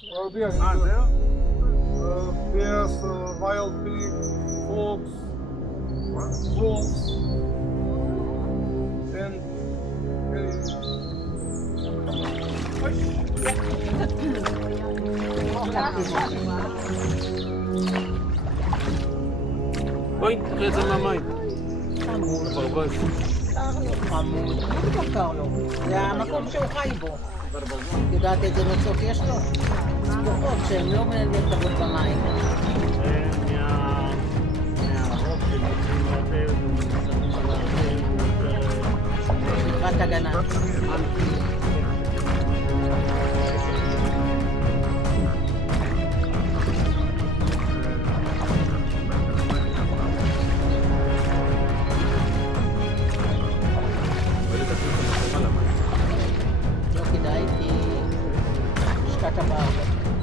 There? Bears, wild pig, fox, wolves, and בואי, תקריא את זה מהמים. חמוד. ברווז. חמוד. לא קר לו. זה המקום שהוא חי בו. יודעת איזה נוצות יש לו? צפוחות שהן לא נרחבות במים. שכבת הגנה. לא כדאי כי השקעת בארץ.